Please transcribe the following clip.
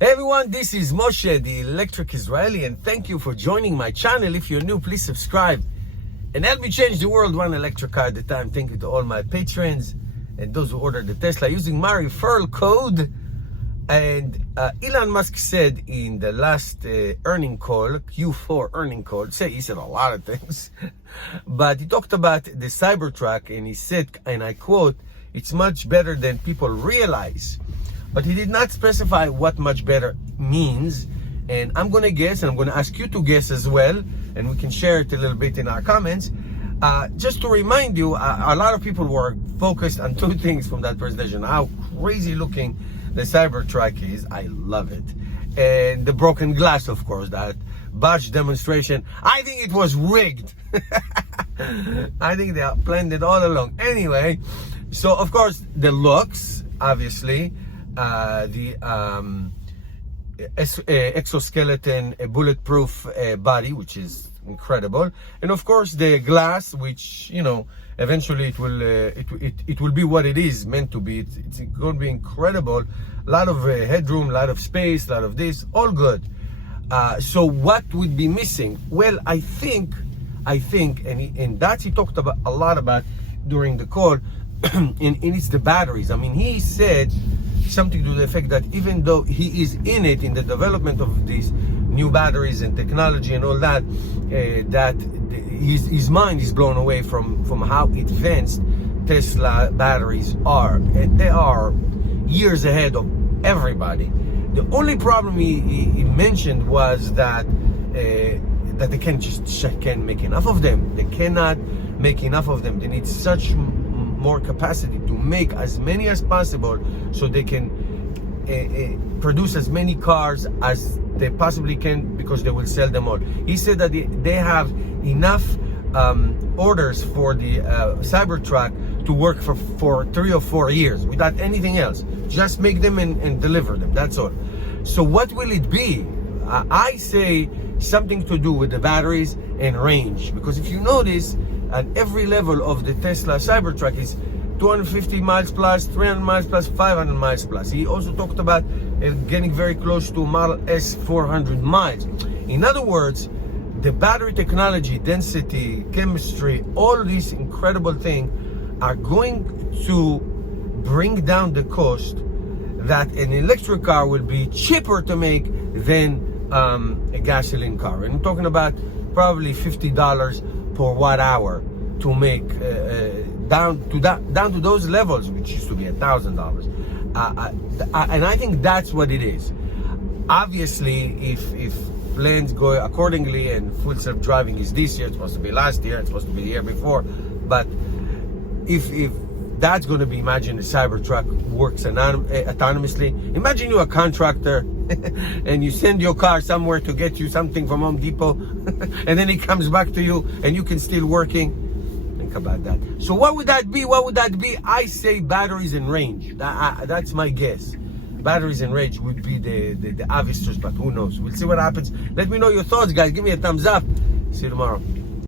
Hey everyone, this is Moshe, the Electric Israeli, and thank you for joining my channel. If you're new, please subscribe and help me change the world one electric car at a time. Thank you to all my patrons and those who ordered the Tesla using my referral code. And Elon Musk said in the last earning call, Q4 earning call, he said a lot of things, but he talked about the Cybertruck, and he said, and I quote, "It's much better than people realize." But he did not specify what much better means. And I'm going to guess, and I'm going to ask you to guess as well, and we can share it a little bit in our comments. Just to remind you, a lot of people were focused on two things from that presentation: how crazy looking the Cybertruck is. I love it. And the broken glass, of course, that botched demonstration. I think it was rigged. I think they planned it all along. Anyway, so of course, the looks, obviously. The exoskeleton, a bulletproof body, which is incredible, and of course the glass, which eventually it will be what it is meant to be. It's going to be incredible. A lot of headroom, a lot of space, a lot of this, all good. So what would be missing? Well, I think, and that he talked about a lot about during the call, and it's the batteries. I mean, he said something to the effect that even though he is in it, in the development of these new batteries and technology and all that, that his mind is blown away from how advanced Tesla batteries are. And they are years ahead of everybody. The only problem he mentioned was that they can't make enough of them. They cannot make enough of them. They need such more capacity to make as many as possible, so they can produce as many cars as they possibly can, because they will sell them all. He said that they have enough orders for the Cybertruck to work for 3 or 4 years without anything else. Just make them and deliver them, that's all. So what will it be? I say something to do with the batteries and range, because if you notice, at every level of the Tesla Cybertruck is 250 miles plus, 300 miles plus, 500 miles plus. He also talked about getting very close to Model S 400 miles. In other words, the battery technology, density, chemistry, all these incredible things are going to bring down the cost, that an electric car will be cheaper to make than a gasoline car. And I'm talking about probably $50 per watt hour to make down to those levels, which used to be $1,000. And I think that's what it is. Obviously, if plans go accordingly and full self-driving is this year, it's supposed to be last year, it's supposed to be the year before, but if that's going to be, imagine the Cybertruck works autonomously. Imagine you're a contractor and you send your car somewhere to get you something from Home Depot, and then it comes back to you and you can still working. Think about that. So what would that be? What would that be? I say batteries and range. That's my guess. Batteries and range would be the obvious choice, but who knows? We'll see what happens. Let me know your thoughts, guys. Give me a thumbs up. See you tomorrow.